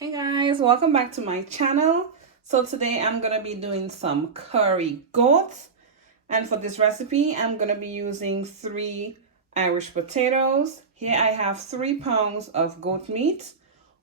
Hey guys, welcome back to my channel. So today I'm going to be doing some curry goat, and for this recipe I'm going to be using 3 Irish potatoes. Here I have 3 pounds of goat meat,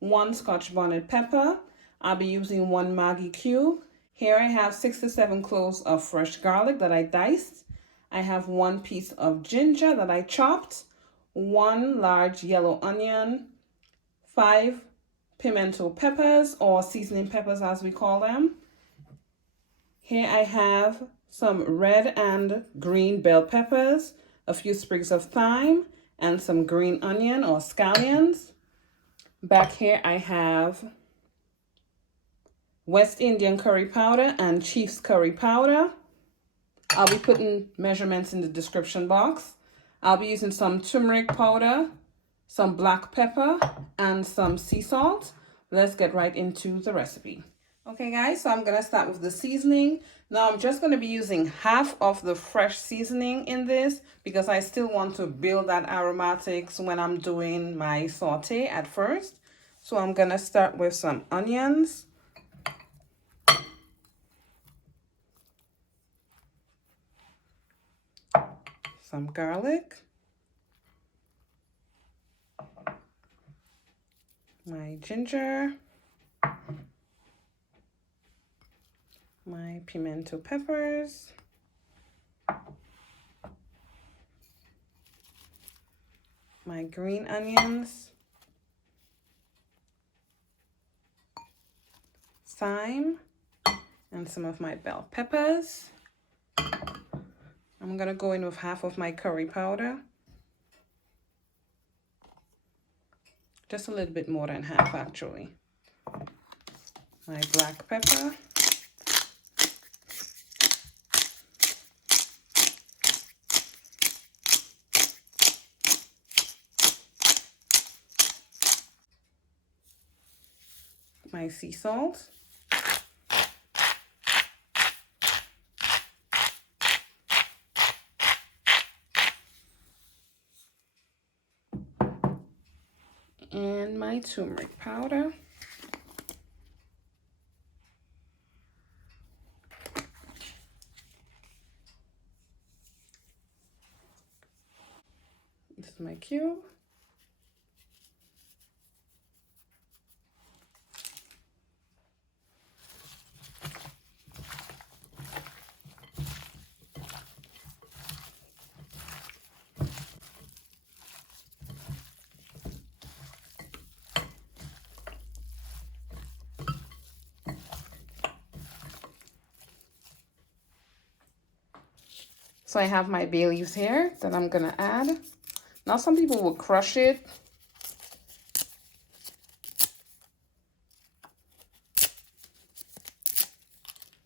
1 Scotch bonnet pepper. I'll be using 1 Maggi cube. Here I have 6 to 7 cloves of fresh garlic that I diced. I have 1 piece of ginger that I chopped, 1 large yellow onion, 5 pimento peppers, or seasoning peppers as we call them. Here I have some red and green bell peppers, a few sprigs of thyme, and some green onion or scallions. Back here I have West Indian curry powder and Chief's curry powder. I'll be putting measurements in the description box. I'll be using some turmeric powder, some black pepper, and some sea salt. Let's get right into the recipe. Okay guys, so I'm going to start with the seasoning. Now I'm just going to be using half of the fresh seasoning in this because I still want to build that aromatics when I'm doing my saute at first. So I'm going to start with some onions, some garlic, my ginger, my pimento peppers, my green onions, thyme, and some of my bell peppers. I'm gonna go in with half of my curry powder. Just a little bit more than half actually. My black pepper. My sea salt. And my turmeric powder. This is my cube. So I have my bay leaves here that I'm gonna add. Now some people will crush it.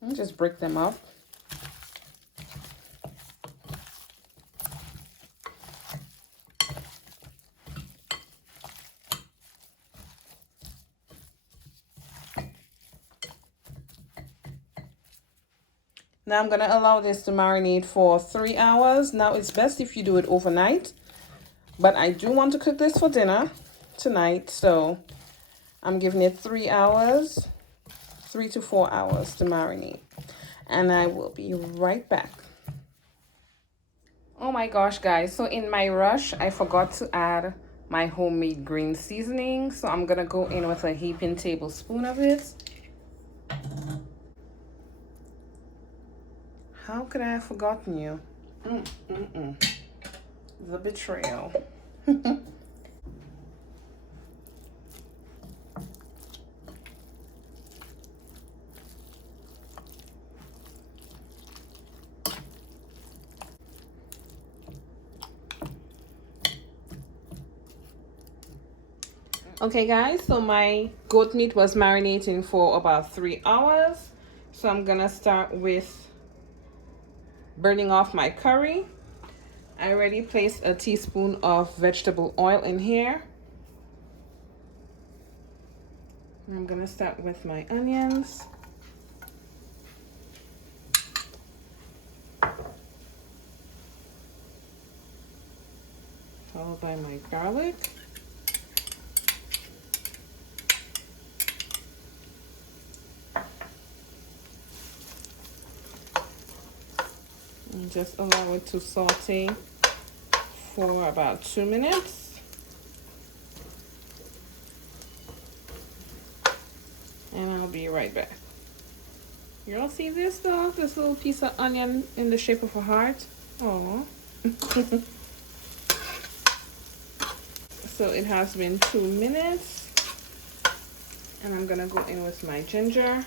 And just break them up. Now I'm gonna allow this to marinate for 3 hours. Now it's best if you do it overnight, but I do want to cook this for dinner tonight, so I'm giving it 3 hours, 3 to 4 hours to marinate. And I will be right back. Oh my gosh, guys. So in my rush, I forgot to add my homemade green seasoning. So I'm gonna go in with a heaping tablespoon of it. How could I have forgotten you? The betrayal. Okay guys, so my goat meat was marinating for about 3 hours. So I'm gonna start with burning off my curry. I already placed a teaspoon of vegetable oil in here. I'm gonna start with my onions. Followed by my garlic. Just allow it to saute for about 2 minutes. And I'll be right back. You all see this though? This little piece of onion in the shape of a heart. Oh. So it has been 2 minutes. And I'm gonna go in with my ginger.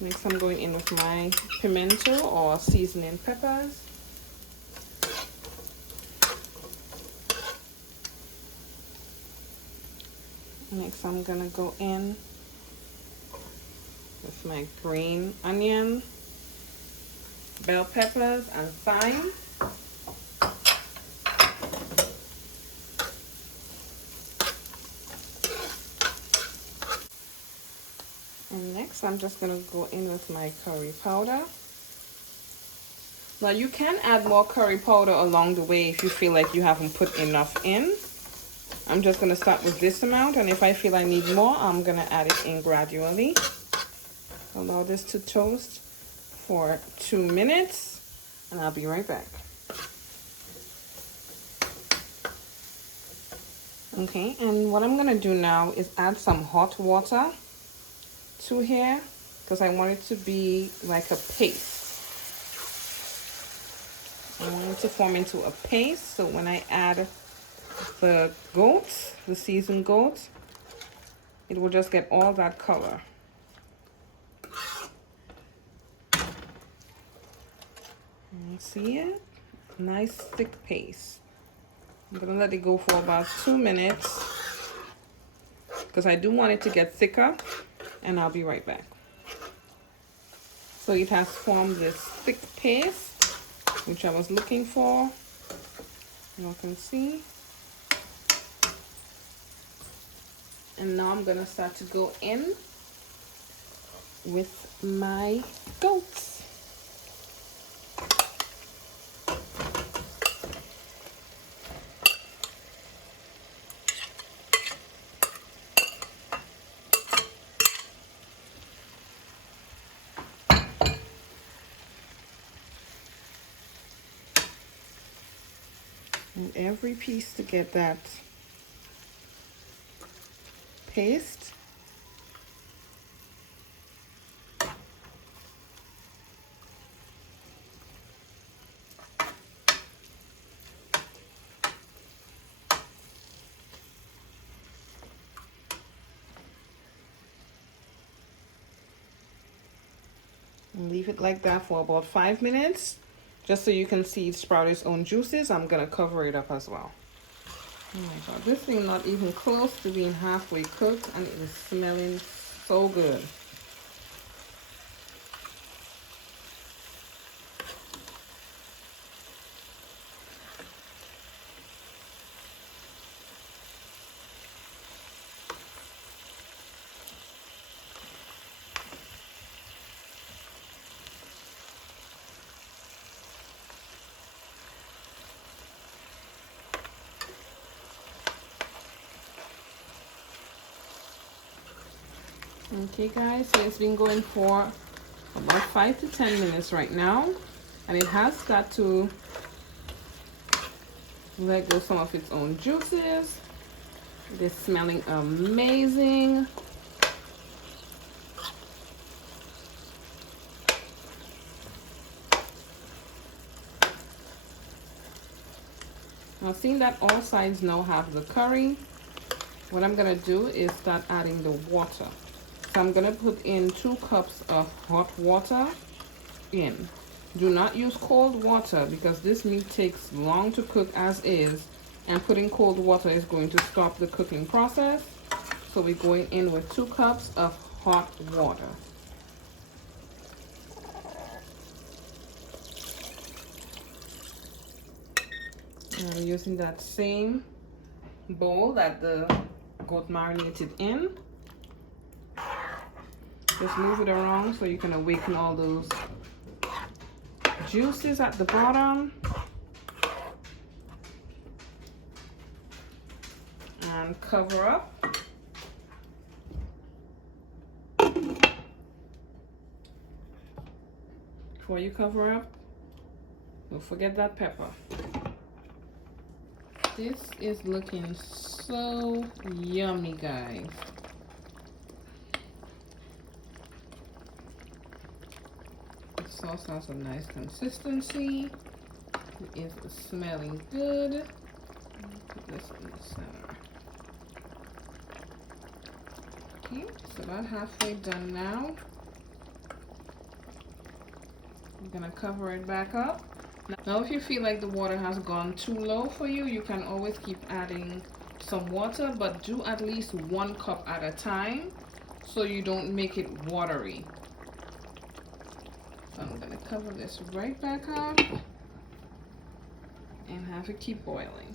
Next I'm going in with my pimento or seasoning peppers. Next I'm gonna go in with my green onion, bell peppers, and thyme. And next I'm just gonna go in with my curry powder. Now you can add more curry powder along the way if you feel like you haven't put enough in. I'm just gonna start with this amount, and if I feel I need more, I'm gonna add it in gradually. Allow this to toast for 2 minutes, and I'll be right back. Okay, and what I'm gonna do now is add some hot water to here, because I want it to be like a paste. I want it to form into a paste, so when I add the goat, the seasoned goat, it will just get all that color. You see it? Nice thick paste. I'm gonna let it go for about 2 minutes because I do want it to get thicker, and I'll be right back. So it has formed this thick paste, which I was looking for. You can see. And now I'm gonna start to go in with my goats. And every piece to get that paste. And leave it like that for about 5 minutes, just so you can see it sprout its own juices. I'm gonna cover it up as well. Oh my god, this thing not even close to being halfway cooked, and it is smelling so good. Okay guys, so it's been going for about 5 to 10 minutes right now, and it has got to let go some of its own juices. It is smelling amazing. Now seeing that all sides now have the curry, what I'm gonna do is start adding the water. So I'm gonna put in 2 cups of hot water in. Do not use cold water because this meat takes long to cook as is, and putting cold water is going to stop the cooking process. So we're going in with 2 cups of hot water. And I'm using that same bowl that the goat marinated in. Just move it around so you can awaken all those juices at the bottom. And cover up. before you cover up, don't forget that pepper. This is looking so yummy, guys. The sauce has a nice consistency. It is smelling good. Put this in the center. Okay, it's about halfway done now. I'm gonna cover it back up. Now if you feel like the water has gone too low for you, you can always keep adding some water, but do at least 1 cup at a time so you don't make it watery. So I'm gonna cover this right back up and have it keep boiling.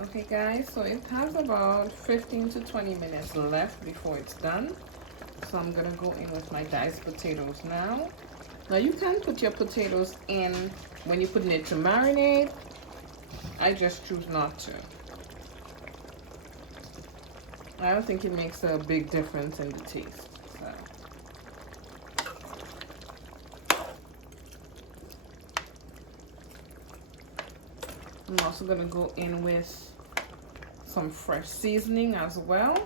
Okay guys, so it has about 15 to 20 minutes left before it's done. So I'm gonna go in with my diced potatoes now. Now you can put your potatoes in when you're putting it to marinate. I just choose not to. I don't think it makes a big difference in the taste. So. I'm also gonna go in with some fresh seasoning as well.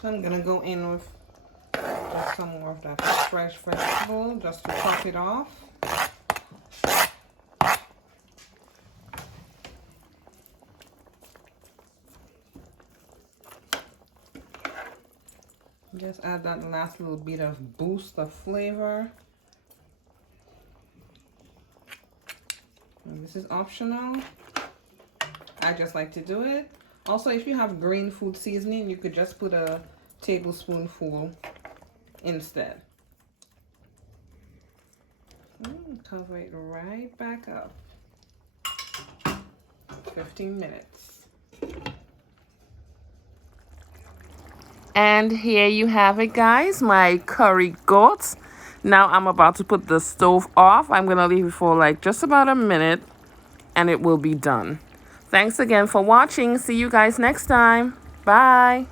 So I'm gonna go in with just some more of that fresh vegetable just to top it off. Just add that last little bit of boost of flavor. And this is optional. I just like to do it. Also, if you have green food seasoning, you could just put a tablespoonful instead. Cover it right back up. 15 minutes. And here you have it, guys, my curry goat. Now I'm about to put the stove off. I'm gonna leave it for like just about a minute and it will be done. Thanks again for watching. See you guys next time. Bye.